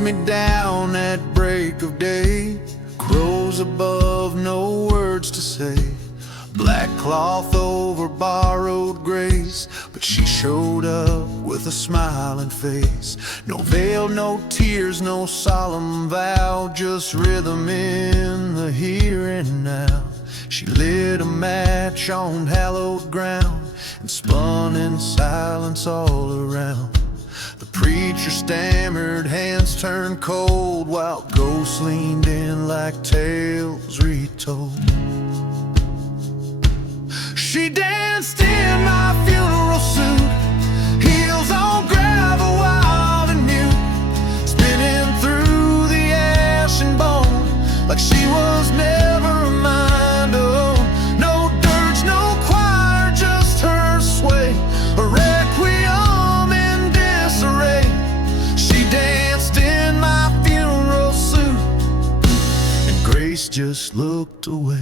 me down at break of day. Crows above, no words to say. Black cloth over borrowed grace, but she showed up with a smiling face. No veil, no tears, no solemn vow, just rhythm in the here and now. She lit a match on hallowed ground and spun in silence all around. The preacher stammered, hands turned cold, while ghosts leaned in like tales retold. She danced in my funeral suit, heels on gravel, wild and new, spinning through the ash and bone like she was never a mind alone. No dirge, no choir, just her sway, a requiem in disarray. She danced in my funeral suit, and Grace just looked away.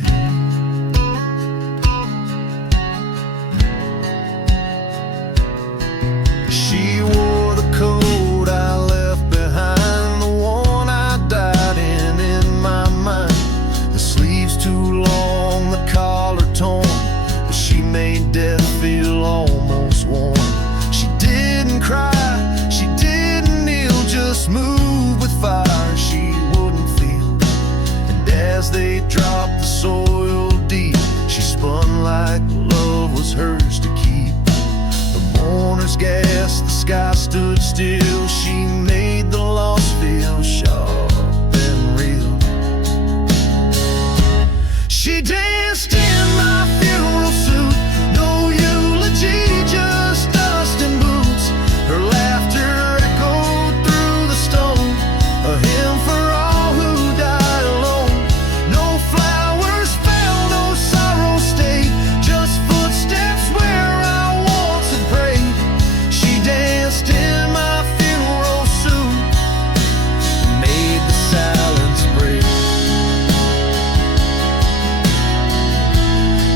She wore the coat I left behind, the one I died in my mind. The sleeves too long, the collar torn, but she made death feel almost warm. She didn't cry, she didn't kneel, just moved with fire she wouldn't feel. And as they dropped the soil deep, she spun like love was hers to keep. Mourners gasped, the sky stood still. She made the lost feel sharp and real. She danced in my funeral suit, no eulogy, just dust and boots. Her laughter echoed through the stone, a hymn for all who died alone. No flowers fell, no sorrow stayed, just footsteps where I once had prayed. She danced in my funeral suit, made the silence break.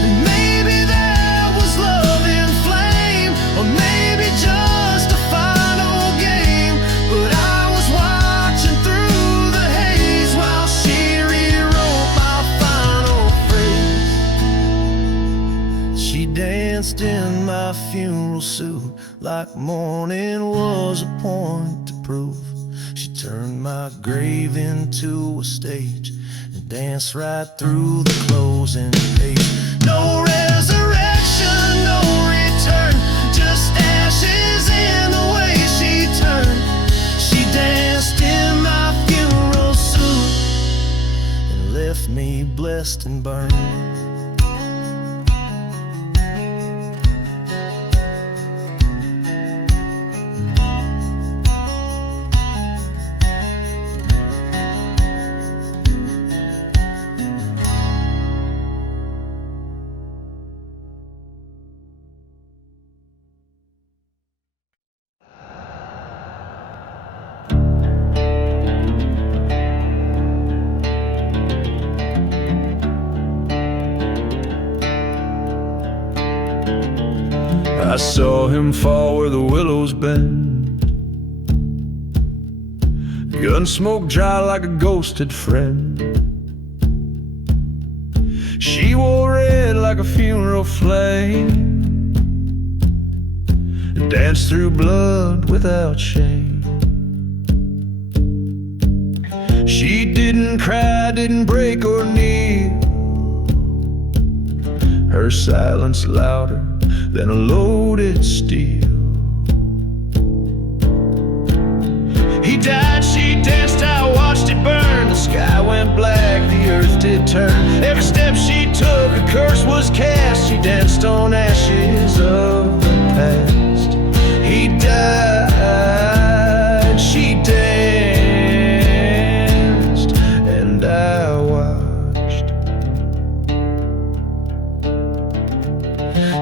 And maybe there was love in flame, or maybe just a final game. But I was watching through the haze while she rewrote my final phrase. She danced in my funeral suit like mourning was a point to prove. She turned my grave into a stage and danced right through the closing page. No resurrection, no return, just ashes in the way she turned. She danced in my funeral suit and left me blessed and burned. I saw him fall where the willows bend, gun smoke dry like a ghosted friend. She wore red like a funeral flame, and danced through blood without shame. She didn't cry, didn't break or kneel, her silence louder than a loaded steel. He died, she danced, I watched it burn. The sky went black, the earth did turn. Every step she took, a curse was cast. She danced on ashes of the past. He died, she danced, and I watched.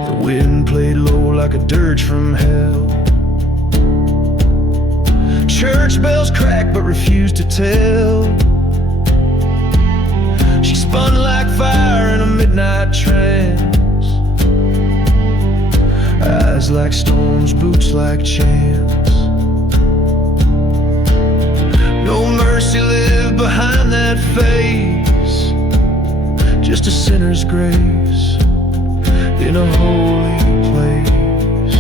The wind played low like a dirge from hell. Church bells cracked but refused to tell. She spun like fire in a midnight trance, eyes like storms, boots like chance. No sinner's grace in a holy place.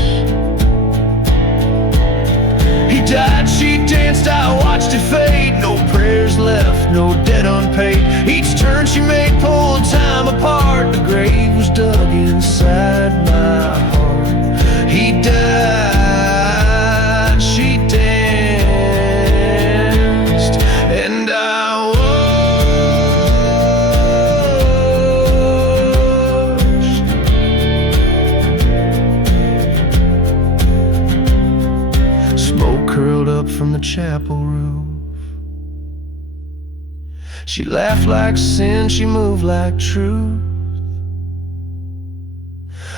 He died, she danced, I watched it fade. No prayers left, no debt unpaid. Each turn she made pulled time apart. The grave was dug inside my heart. He died, she danced, and I watched. Smoke curled up from the chapel roof. She laughed like sin, she moved like truth.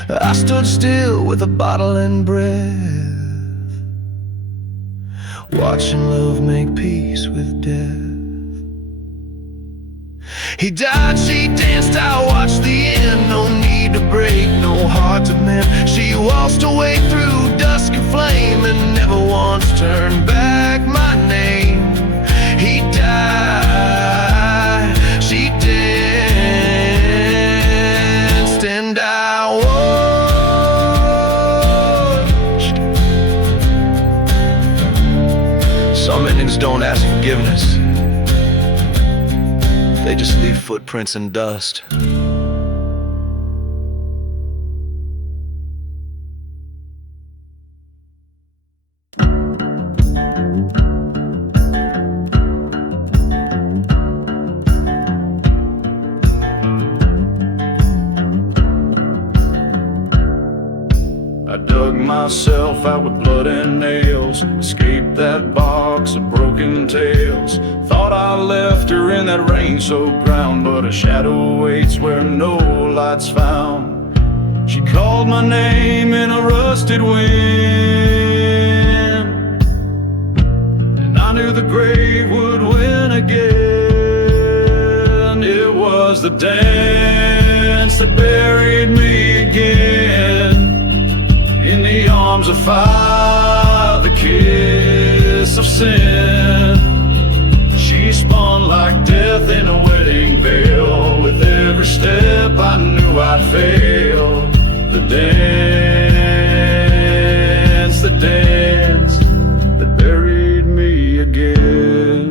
I stood still with a bottle and breath, watching love make peace with death. He died, she danced, I watched the end. No need to break, no heart to mend. She waltzed away through dusk and flame, and never once turned back my name. He died, she danced, and I watched. Some endings don't ask forgiveness, they just leave footprints and dust. I dug myself out with blood and nails, escaped that box of broken tales. Thought I left her in that rain-soaked ground, but a shadow waits where no light's found. She called my name in a rusted wind, and I knew the grave would win again. It was the dance that buried me again, in the arms of fire, the kiss of sin. She spun like death in a wedding veil. With every step I knew I'd fail. The dance that buried me again.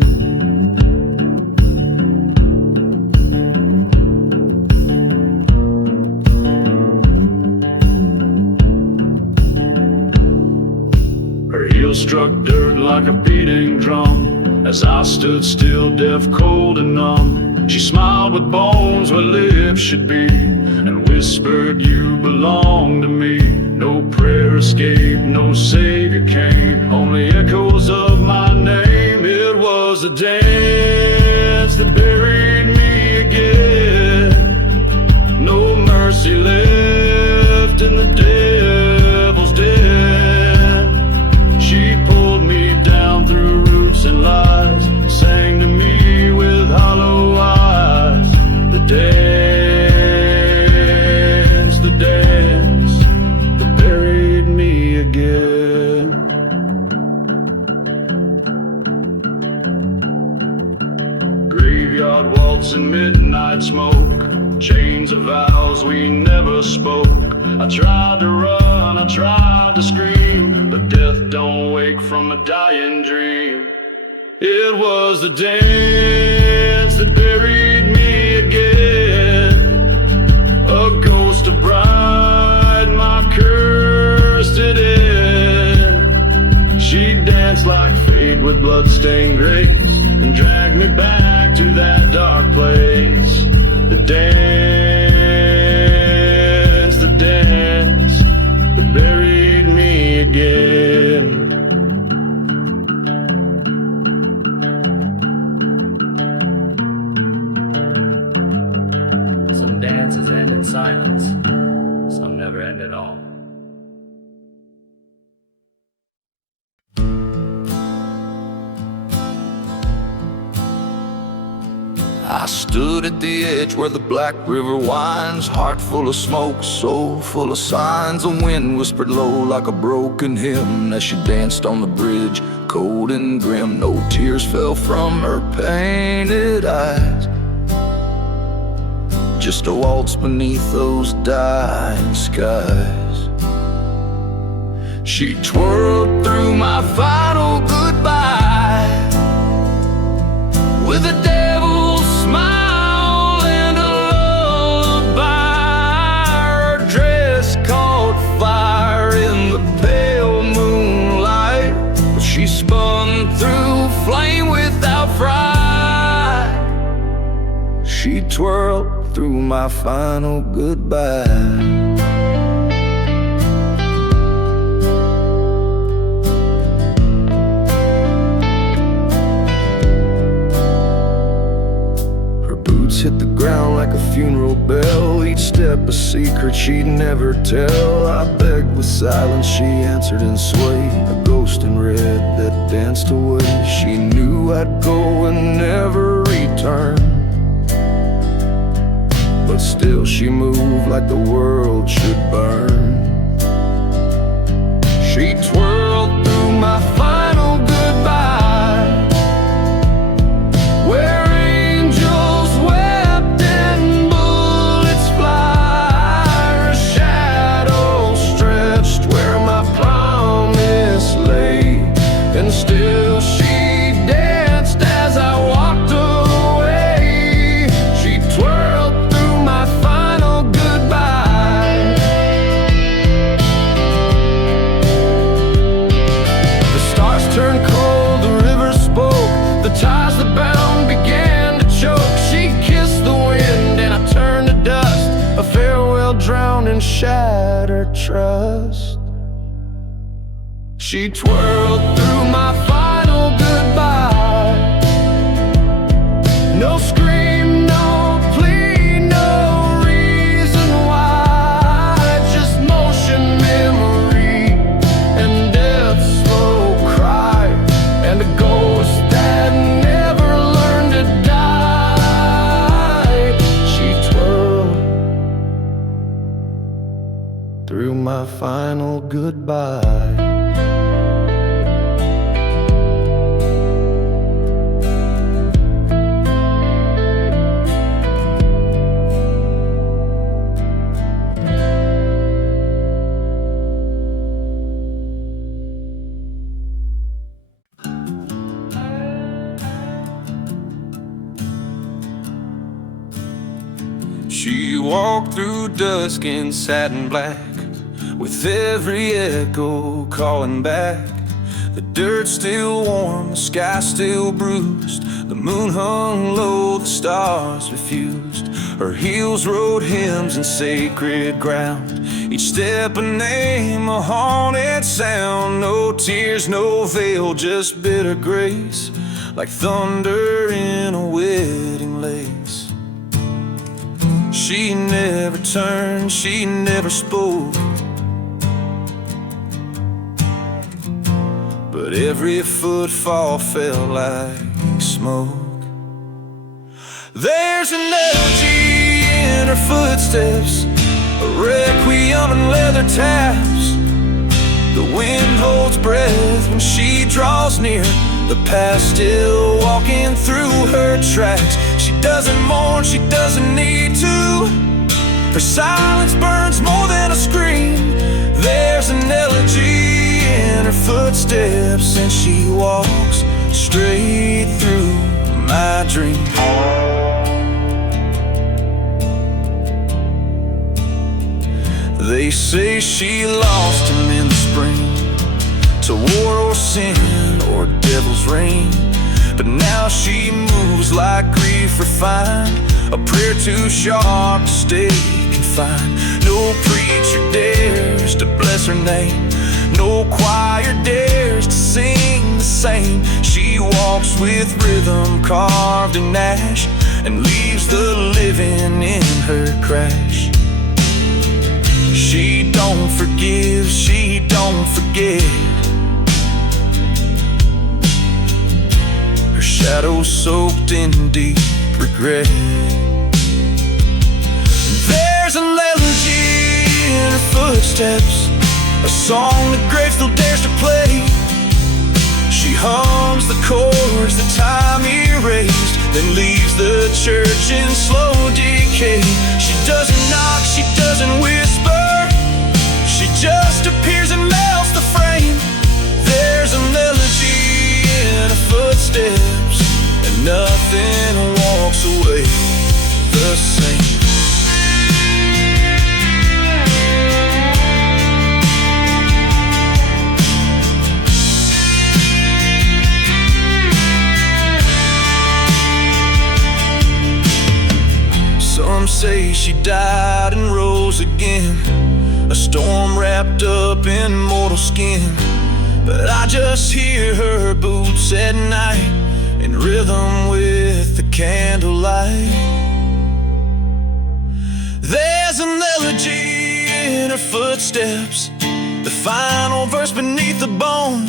Struck dirt like a beating drum as I stood still, deaf, cold and numb. She smiled with bones where lips should be and whispered, "You belong to me." No prayer escaped, no savior came, only echoes of my name. It was a dance that buried me again. No mercy left in the devil's den. She pulled me down through roots and lies, sang to me with hollow eyes. The dance that buried me again. Graveyard waltz and midnight smoke, chains of vows we never spoke. I tried to run, I tried to scream, but death don't wake from a dying dream. It was the dance that buried me again, a ghost of bride, my cursed it in. She danced like fate with blood-stained grace and dragged me back to that dark place. The dance that buried me again. Some dances end in silence, some never end at all. I stood at the edge where the black river winds, heart full of smoke, soul full of signs. The wind whispered low like a broken hymn as she danced on the bridge, cold and grim. No tears fell from her painted eyes. just a waltz beneath those dying skies. She twirled through my final goodbye with a devil's smile and a lullaby. Her dress caught fire in the pale moonlight, but she spun through flame without fright. She twirled through my final goodbye. Hit the ground like a funeral bell, each step a secret she'd never tell. I begged with silence, she answered and swayed, a ghost in red that danced away. She knew I'd go and never return, but still she moved like the world should burn. She twirled through my final goodbye, where still she danced as I walked away. She twirled through my final goodbye. The stars turned cold, the river spoke, the ties that bound began to choke. She kissed the wind and I turned to dust, a farewell drowned in shattered trust. She twirled through my final goodbye. No scream, no plea, no reason why, just motion, memory, and death's slow cry, and a ghost that never learned to die. She twirled through my final goodbye. She walked through dusk in satin black, with every echo calling back. The dirt still warm, the sky still bruised, the moon hung low, the stars refused. Her heels wrote hymns in sacred ground, each step a name, a haunted sound. No tears, no veil, just bitter grace, like thunder in a wedding lace. She never turned, she never spoke, but every footfall felt like smoke. There's an elegy in her footsteps, a requiem in leather taps. The wind holds breath when she draws near, the past still walking through her tracks. She doesn't mourn, she doesn't need to, her silence burns more than a scream. There's an elegy in her footsteps, and she walks straight through my dream. They say she lost him in the spring, to war or sin or devil's reign, but now she moves like grief refined, a prayer too sharp to stay confined. No preacher dares to bless her name, no choir dares to sing the same. She walks with rhythm carved in ash, and leaves the living in her crash. She don't forgive, she don't forget, her shadow soaked in deep regret. There's an elegy in her footsteps, a song that grave still dares to play. She hums the chords that time erased, then leaves the church in slow decay. decay. She doesn't knock, she doesn't whisper, she just appears and melts the frame. There's an elegy in her footsteps, and nothing walks away the same. Some say she died and rose again, a storm wrapped up in mortal skin. But I just hear her boots at night, in rhythm with the candlelight. There's an elegy in her footsteps, the final verse beneath the bone.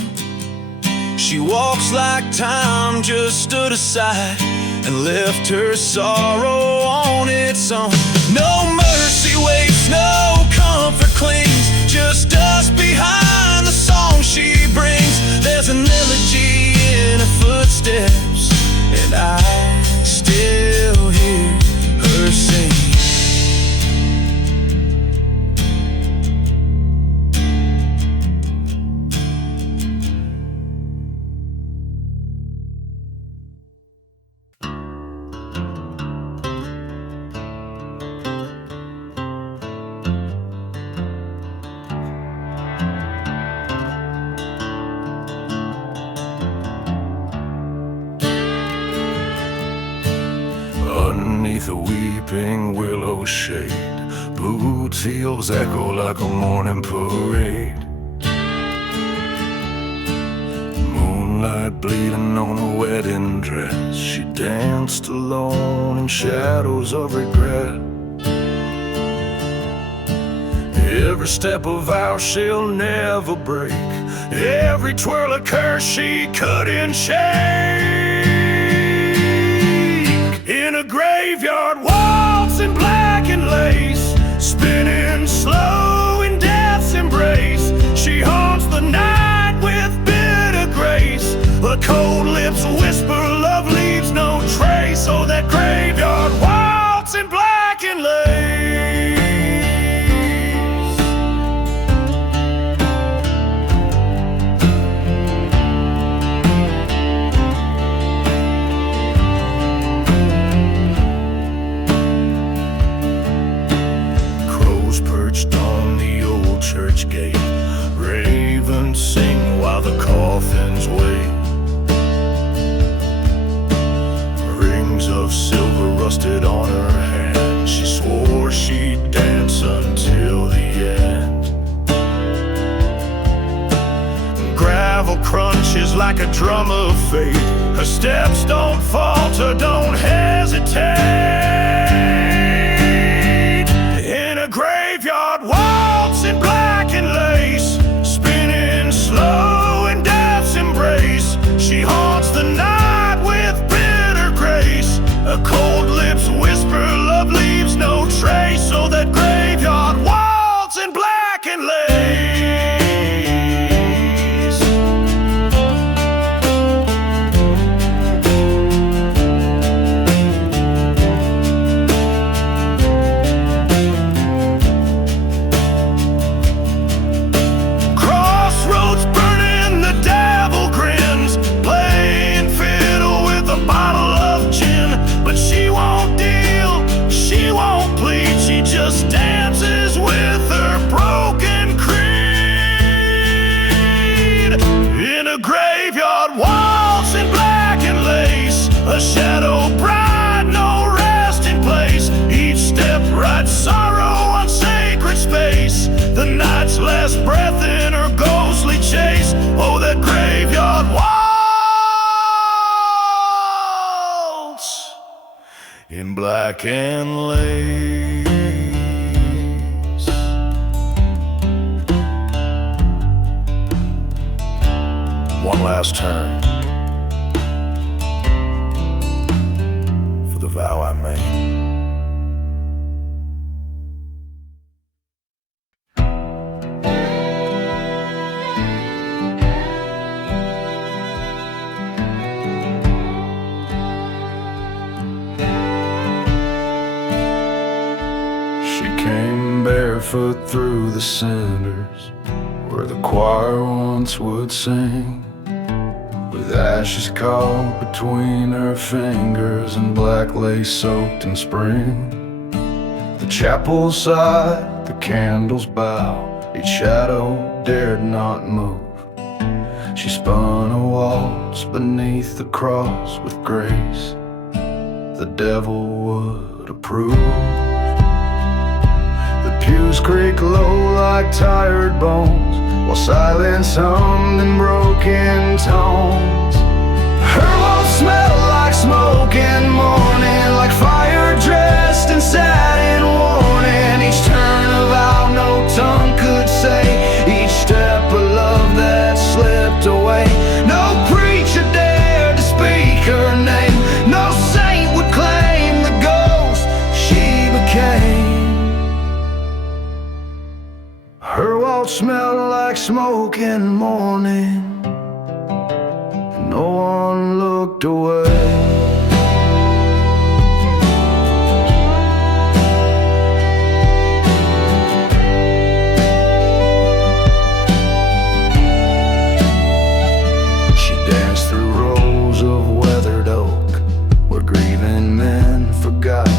She walks like time just stood aside and left her sorrow on its own. No mercy waits, no comfort clings, just dust behind the song she brings. There's an elegy in her footsteps, and I still hear her sing. Underneath a weeping willow shade, boots' heels echo like a morning parade. Moonlight bleeding on a wedding dress, she danced alone in shadows of regret. Every step of ours she'll never break, every twirl of curse she couldn't shake. In a graveyard waltz in black and lace, spinning slow in death's embrace, she haunts the night with bitter grace. Her cold lips whisper love leaves no trace. Oh, that graveyard waltz in black and lace. On the old church gate, ravens sing while the coffins wait. Rings of silver rusted on her hand, she swore she'd dance until the end. Gravel crunches like a drum of fate, her steps don't falter, don't hesitate. Graveyard waltz in black and lace, spinning slow in death's embrace, she haunts the night with bitter grace. Her cold lips whisper love leaves no trace. Oh, that graveyard waltz in black and lace. Dances with her broken creed. In a graveyard waltz in black and lace, a shadow bride, no resting place. Each step writes sorrow on sacred space, the night's last breath in her ghostly chase. Oh, that graveyard waltz in black and lace. One last turn for the vow I made. barefoot through the cinders where the choir once would sing, with ashes caught between her fingers and black lace soaked in spring. The chapel side, the candles bow, each shadow dared not move. She spun a waltz beneath the cross with grace the devil would approve. The pews creak low like tired bones, while silence hummed in broken tones. Her waltz smelled like smoke and mourning, like fire dressed in satin warning. Each turn of vow no tongue could say, each step of love that slipped away. No preacher dared to speak her name, no saint would claim the ghost she became. Her waltz smelled like smoke and mourning, and no one looked away.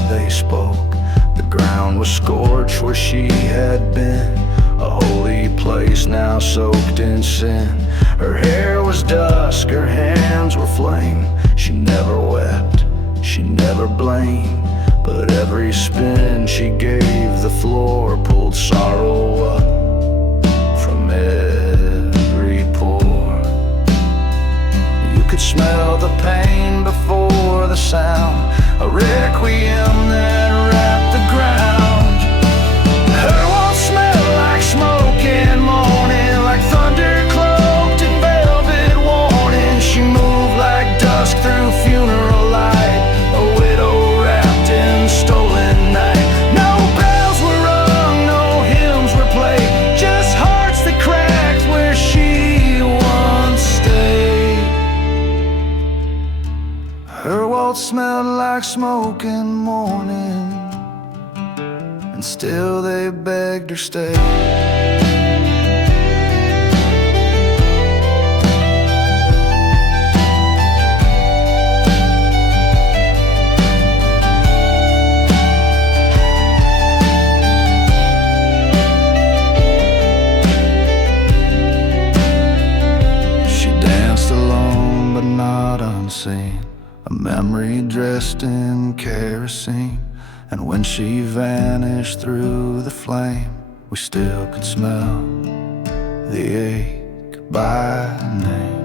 They spoke. The ground was scorched where she had been, a holy place now soaked in sin. Her hair was dusk, her hands were flame. She never wept, she never blamed, but every spin she gave the floor pulled sorrow up from every pore. You could smell the pain before the sound, a requiem that wrapped the ground. Her waltz smelled like smoke and mourning, like thunder cloaked in velvet warning. She moved like dusk through funeral light, a widow wrapped in stolen night. No bells were rung, no hymns were played, just hearts that cracked where she once stayed. Her waltz smelled like smoke and mourning, and still they begged her stay. She danced alone but not unseen, a memory dressed in kerosene. And when she vanished through the flame, we still could smell the ache by name.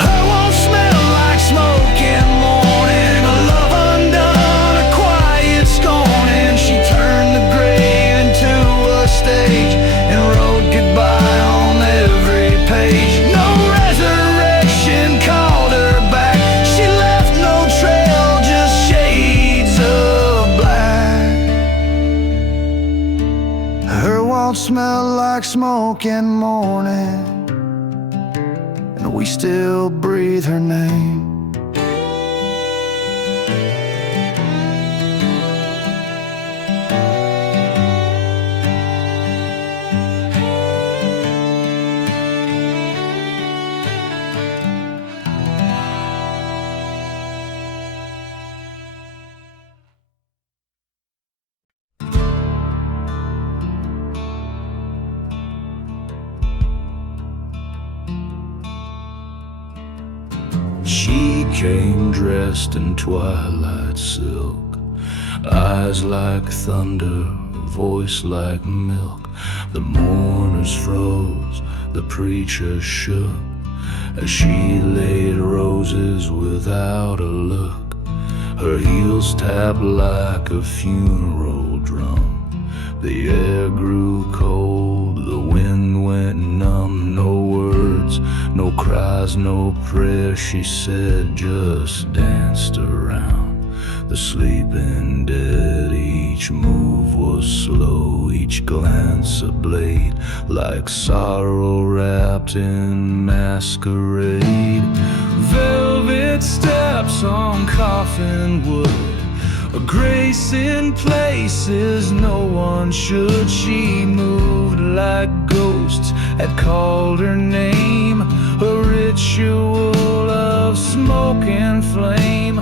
Her waltz smelled like smoke and mourning, a love undone, a quiet scorning. She turned the grave into a stage and wrote goodbye on every page. No resurrection called her back, she left no trail, just shades of black. Her waltz smelled like smoke and mourning, and we still breathe her name. She came dressed in twilight silk, eyes like thunder, voice like milk. The mourners froze, the preacher shook, as she laid roses without a look. Her heels tapped like a funeral drum. The air grew cold, the wind went numb. No words, no cries, no prayer, she said, just danced around the sleeping dead. Each move was slow, each glance a blade, like sorrow wrapped in masquerade. Velvet steps on coffin wood, A grace in places no one should. She moved like ghosts had called her name. A ritual of smoke and flame.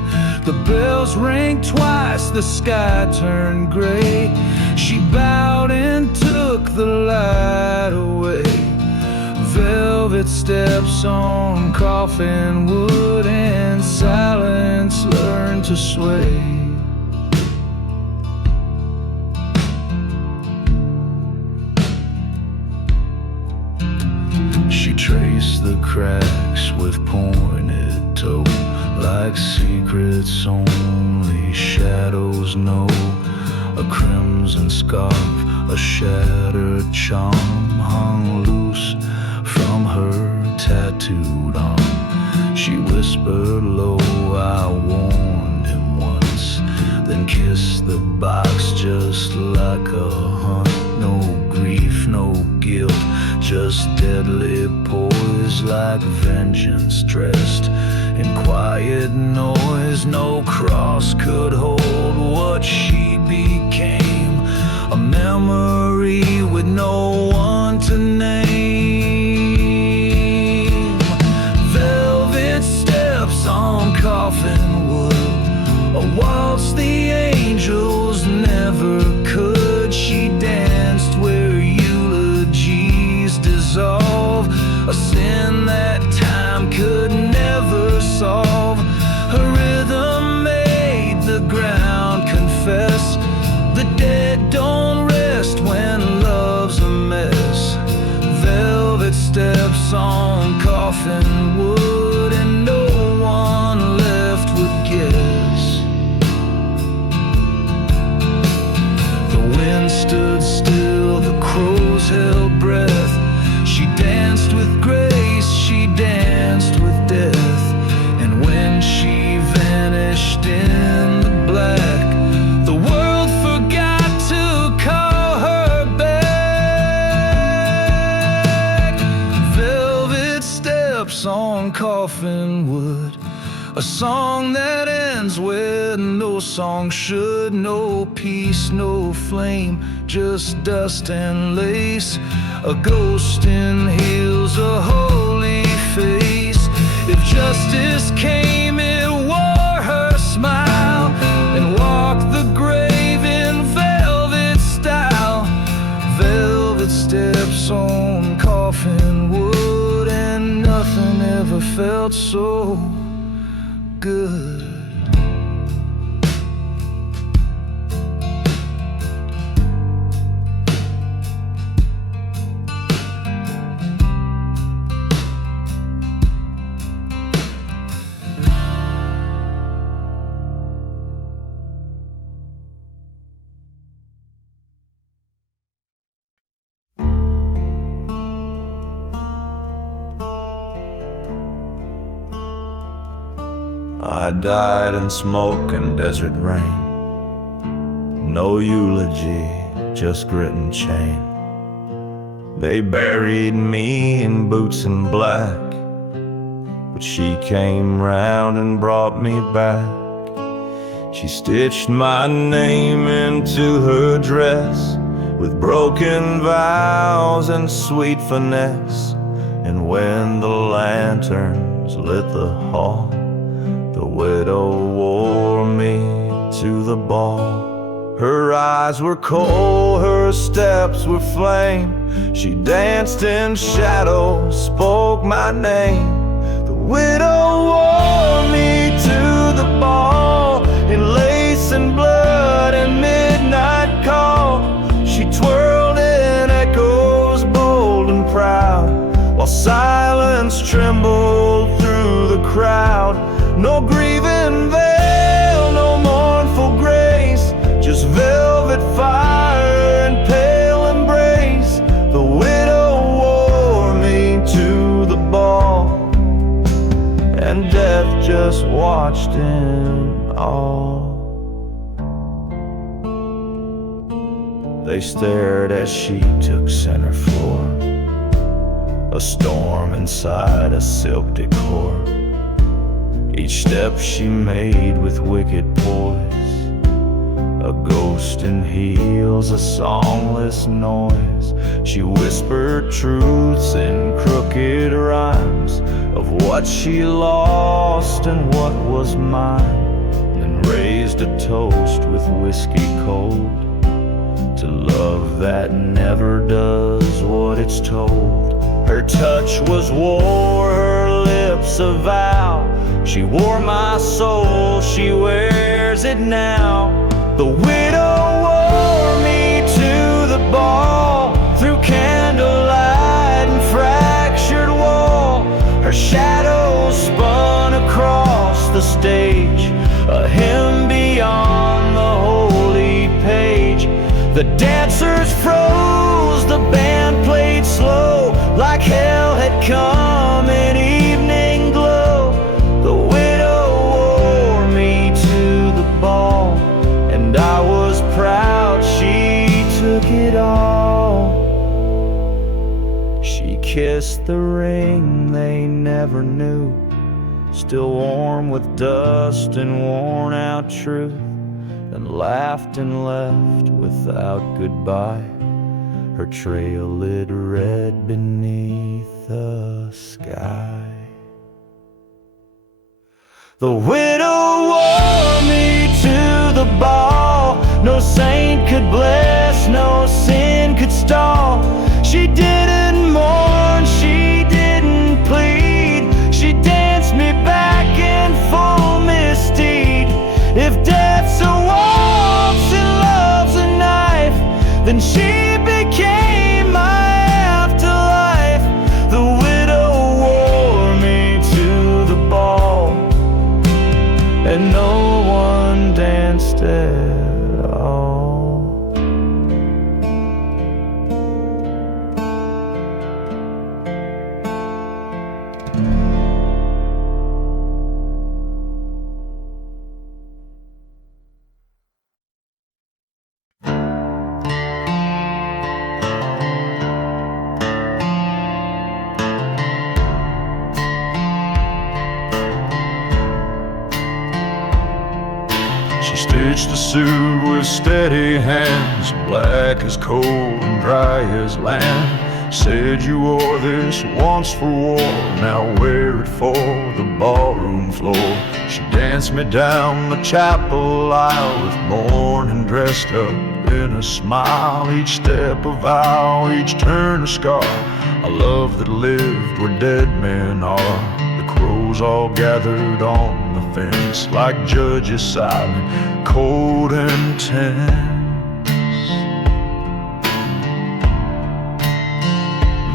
The bells rang twice, the sky turned gray. She bowed and took the light away. Velvet steps on coffin wood, and silence learned to sway. She traced the cracks with pointed toe, like secrets only shadows know. A crimson scarf, a shattered charm, hung loose from her tattooed arm. She whispered low, I warned him once, then kissed the box just like a hunt. No grief, no guilt, just deadly poise, like vengeance dressed in quiet noise. No cross could hold what she became, a memory with no one to name. Velvet steps on coffin wood, a waltz the angels never could. She danced where eulogies dissolve, a sin that time could never solve. Her rhythm made the ground confess, the dead don't rest when love's a mess. Velvet steps on coffin wood, and no one left would guess. The wind stood still, the crows held breath. She danced with grace, she danced with death. And when she vanished in the black, the world forgot to call her back. Velvet steps on coffin wood, a song that ends where no song should. No peace, no flame, just dust and lace. A ghost in heels, a holy face. If justice came, it wore her smile, and walked the grave in velvet style. Velvet steps on coffin wood, and nothing ever felt so good. I died in smoke and desert rain. No eulogy, just grit and chain. They buried me in boots and black, but she came round and brought me back. She stitched my name into her dress with broken vows and sweet finesse. And when the lanterns lit the hall, the widow wore me to the ball. Her eyes were coal, her steps were flame. She danced in shadow, spoke my name. The widow wore me to the ball, in lace and blood and midnight call. She twirled in echoes bold and proud, while silence trembled through the crowd. No grieving veil, no mournful grace, just velvet fire and pale embrace. The widow wore me to the ball, and death just watched in awe. They stared as she took center floor, a storm inside a silk decor. Each step she made with wicked poise, toast and heals a songless noise. She whispered truths in crooked rhymes of what she lost and what was mine, then raised a toast with whiskey cold to love that never does what it's told. Her touch was war, her lips a vow. She wore my soul, she wears it now. The widow wore me to the ball, through candlelight and fractured wall. Her shadow spun across the stage, a hymn beyond the holy page. The dancers froze, the band played slow, like hell had come in evening glow. The widow wore me to the ball, and I was proud she took it all. She kissed the ring they never knew, still warm with dust and worn out truth, then laughed and left without goodbye. Her trail lit red beneath the sky. The widow wore me to the ball. No saint could bless, no sin could stall. She didn't mourn, she didn't plead. She danced me back in full misdeed. If death's a waltz and love's a knife, then she became my afterlife. The widow wore me to the ball, and no one danced at all. Stitched a suit with steady hands, black as coal and dry as land. Said you wore this once for war, now wear it for the ballroom floor. She danced me down the chapel aisle with mourning, dressed up in a smile. Each step a vow, each turn a scar, a love that lived where dead men are. The crows all gathered on the fence, like judges silent, cold and tense.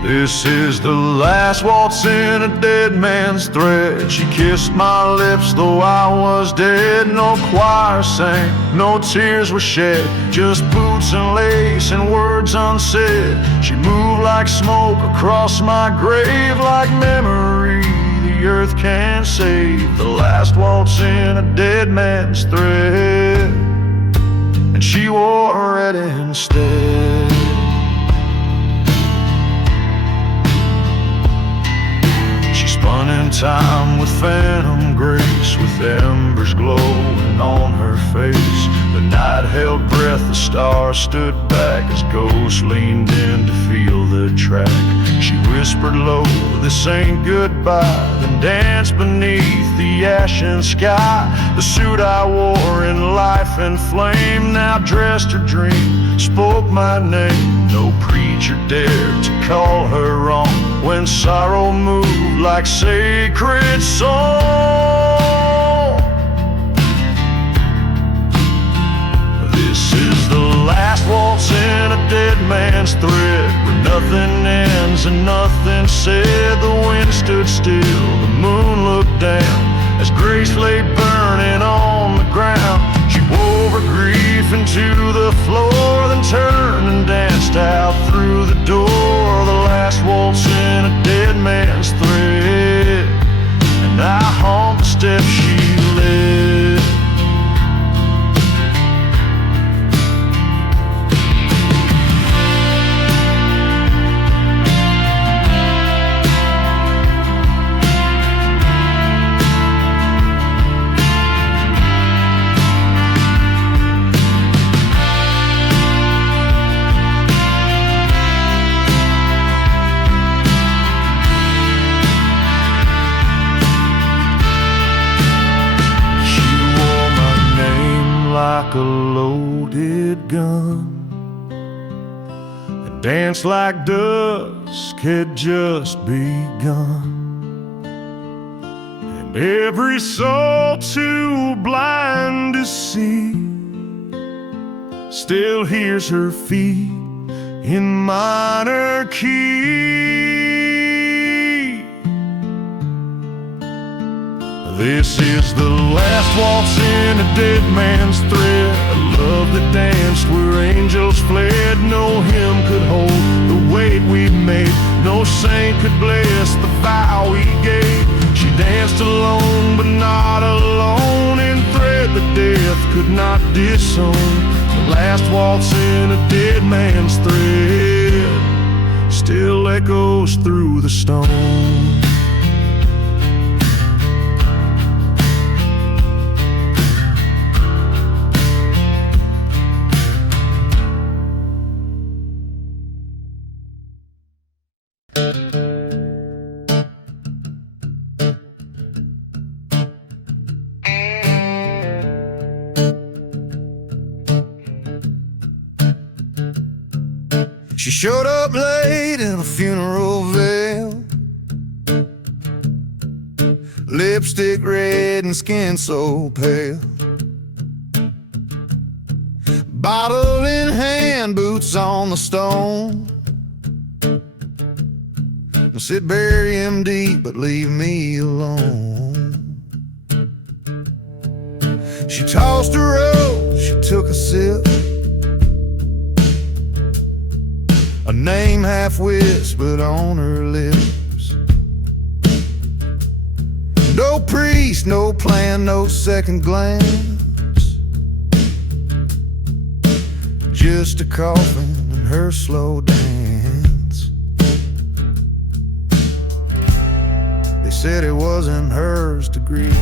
This is the last waltz in a dead man's thread. She kissed my lips though I was dead. No choir sang, no tears were shed, just boots and lace and words unsaid. She moved like smoke across my grave, like memory the earth can't save. The last waltz in a dead man's thread, and she wore red instead. Spun in time with phantom grace, with embers glowing on her face. The night held breath, the stars stood back as ghosts leaned in to feel the track. She whispered low, this ain't goodbye, then danced beneath the ashen sky. The suit I wore in life and flame now dressed her dream, spoke my name. No preacher dared to call her wrong when sorrow moved like sacred song. This is the last waltz in a dead man's thread, where nothing ends and nothing said. The wind stood still, the moon looked down as grace lay burning on the ground. She wove her grief into the floor, then turned and danced out through the door. The last waltz in a dead man's thread, and I haunt the steps she led. dance like dusk had just begun, and every soul too blind to see still hears her feet in minor key. This is the last waltz in a dead man's thread, a love that danced where angels fled. No hymn could hold the weight we made, no saint could bless the vow we gave. She danced alone but not alone, in thread that death could not disown. The last waltz in a dead man's thread still echoes through the stone. She showed up late in a funeral veil, lipstick red and skin so pale, bottle in hand, boots on the stone. I said bury him deep but leave me alone. She tossed a rose, she took a sip, a name half whispered on her lips. No priest, no plan, no second glance, just a coffin and her slow dance. They said it wasn't hers to grieve,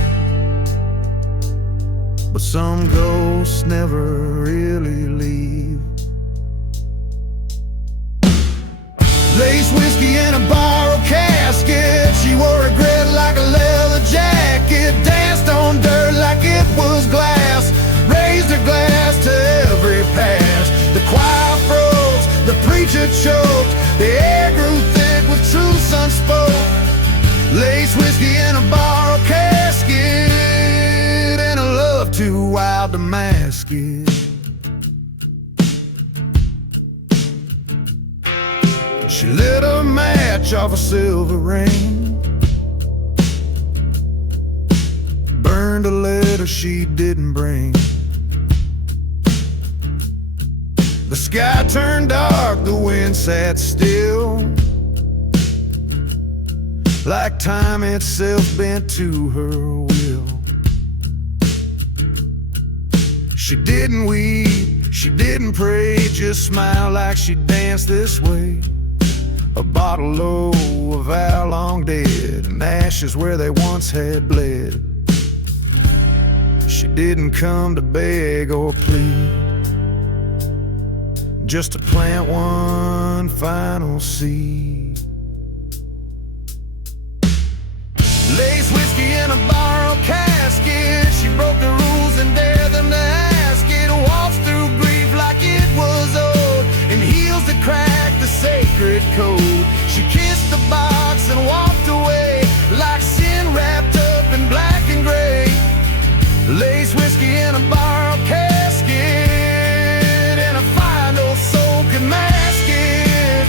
but some ghosts never really leave. Lace whiskey in a borrowed casket, she wore regret like a leather jacket, danced on dirt like it was glass, raised her glass to every past. The choir froze, the preacher choked, the air grew thick with truths unspoke. Lace whiskey in a borrowed casket, and a love too wild to mask it. She lit a match off a silver ring, burned a letter she didn't bring. The sky turned dark, the wind sat still, like time itself bent to her will. She didn't weep, she didn't pray, just smiled like she danced this way. A bottle low, a vow long dead, and ashes where they once had bled. She didn't come to beg or plead, just to plant one final seed. Lace whiskey in a borrowed casket, she broke the rules and dared them to ask it. Waltzed through grief like it was old, and heels that cracked the sacred code. She kissed the box and walked away, like sin wrapped up in black and gray. Lace whiskey in a borrowed casket, and a final soul could mask it.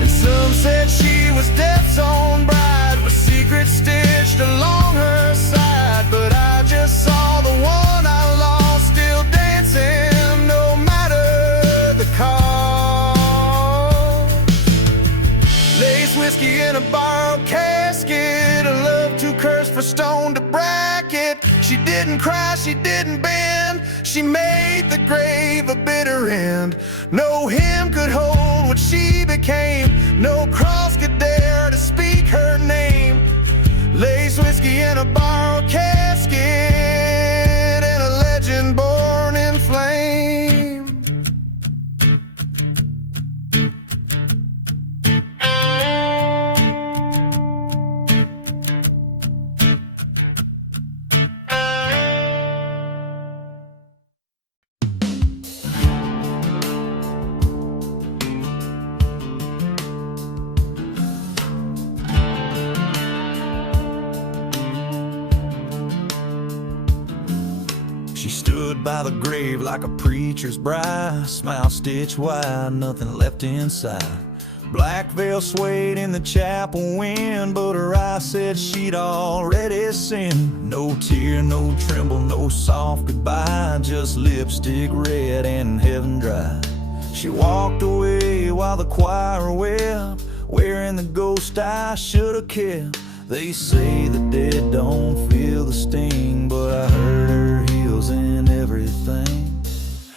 And some said she was death's own bride, with secrets stitched along her side. But I just saw the one I lost, still dancing no matter the cost. Lace whiskey in a borrowed casket, a love too cursed for stone to bracket. She didn't cry, she didn't bend, she made the grave a bitter end. No hymn could hold what she became, no cross could dare to speak her name. Lace whiskey in a borrowed casket, and a legend born in flame. by the grave like a preacher's bride. Smile stitched wide, nothing left inside. Black veil swayed in the chapel wind, but her eyes said she'd already sinned. No tear, no tremble, no soft goodbye, just lipstick red and heaven dry. She walked away while the choir wept, wearing the ghost I should've kept. They say the dead don't feel the sting, but I heard her heels in everything.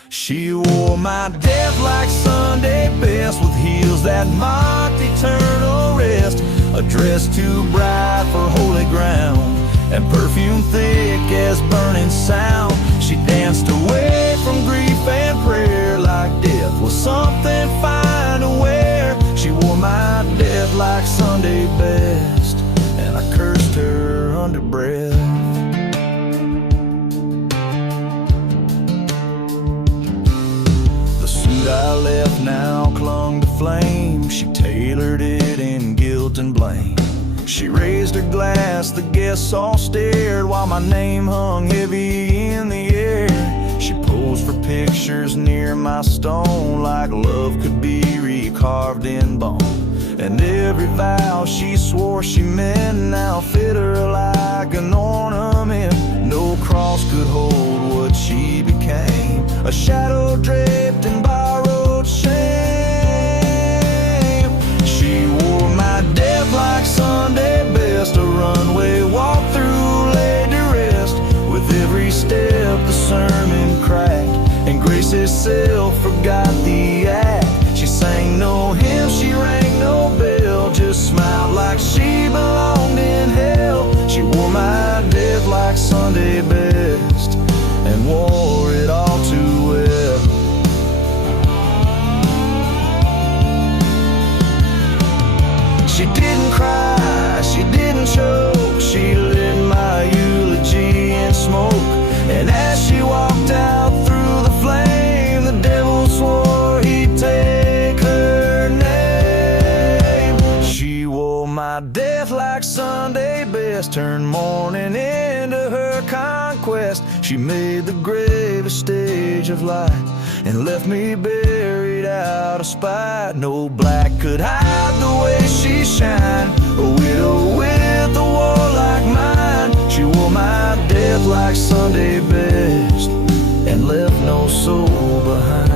She wore my death like Sunday best, with heels that mocked eternal rest. A dress too bright for holy ground, and perfume thick as burning sound. She danced away from grief and prayer, like death was something fine to wear. She wore my death like Sunday best, and I cursed her under breath. The suit I left now clung to flame. She tailored it in guilt and blame. She raised her glass, the guests all stared, while my name hung heavy in the air. She posed for pictures near my stone, like love could be recarved in bone. And every vow she swore she meant now fit her like an ornament. No cross could hold what she became, a shadow draped in borrowed shame. She wore my death like Sunday best, a runway walk through laid to rest. With every step the sermon cracked, and grace itself forgot the act. She sang no hymn, she rang no bell, just smiled like she belonged in hell. She wore my death like Sunday best, and wore it all too well. She didn't cry, she didn't choke, she lit my eulogy in smoke. And as she walked out through the flame, the devil swore he'd take her name. She wore my death like Sunday best, turned mourning into her conquest. She made the grave a stage of light, and left me buried out of spite. No black could hide the way she shined, a widow with a war like mine. She wore my death like Sunday best, and left no soul behind.